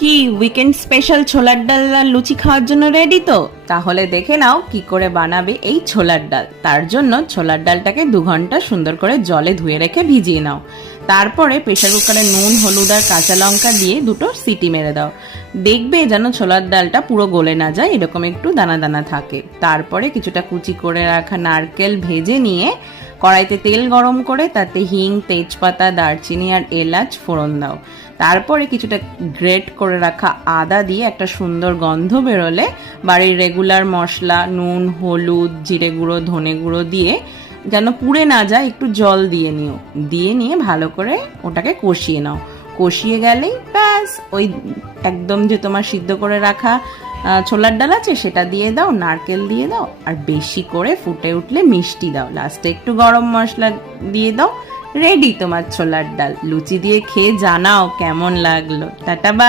কি weekend special ছোলার ডাল আর লুচি খাওয়ার জন্য রেডি তো? তাহলে দেখে নাও কি করে বানাবে এই ছোলার ডাল। তার জন্য ছোলার ডালটাকে 2 ঘন্টা সুন্দর করে জলে ধুয়ে রেখে ভিজিয়ে নাও। তারপরে প্রেসার কুকারে নুন, হলুদ আর কাঁচা লঙ্কা দিয়ে 2টো সিটি মেরে দাও। দেখবে যেন ছোলার ডালটা পুরো গলে না যায়, এরকম একটু দানা দানা থাকে। তারপরে কিছুটা কুচি করে রাখা নারকেল ভেজে নিয়ে কড়াইতে তেল গরম করে তাতে হিং, তেজপাতা, দারচিনি আর এলাচ ফোড়ন দাও। তারপরে কিছুটা গ্রেট করে রাখা আদা দিয়ে একটা সুন্দর গন্ধ বেরোলে বাড়ির রেগুলার মশলা নুন, হলুদ, জিরে গুঁড়ো, ধনে গুঁড়ো দিয়ে যেন পুড়ে না যায় একটু জল দিয়ে নিয়ে ভালো করে ওটাকে কষিয়ে নাও। কষিয়ে গেলেই ব্যাস ওই একদম যে তোমার সিদ্ধ করে রাখা ছোলার ডাল আছে সেটা দিয়ে দাও, নারকেল দিয়ে দাও, আর বেশি করে ফুটে উঠলে মিষ্টি দাও, লাস্টে একটু গরম মশলা দিয়ে দাও। রেডি তোমার ছোলার ডাল। লুচি দিয়ে খেয়ে জানাও কেমন লাগলো। Tata bye.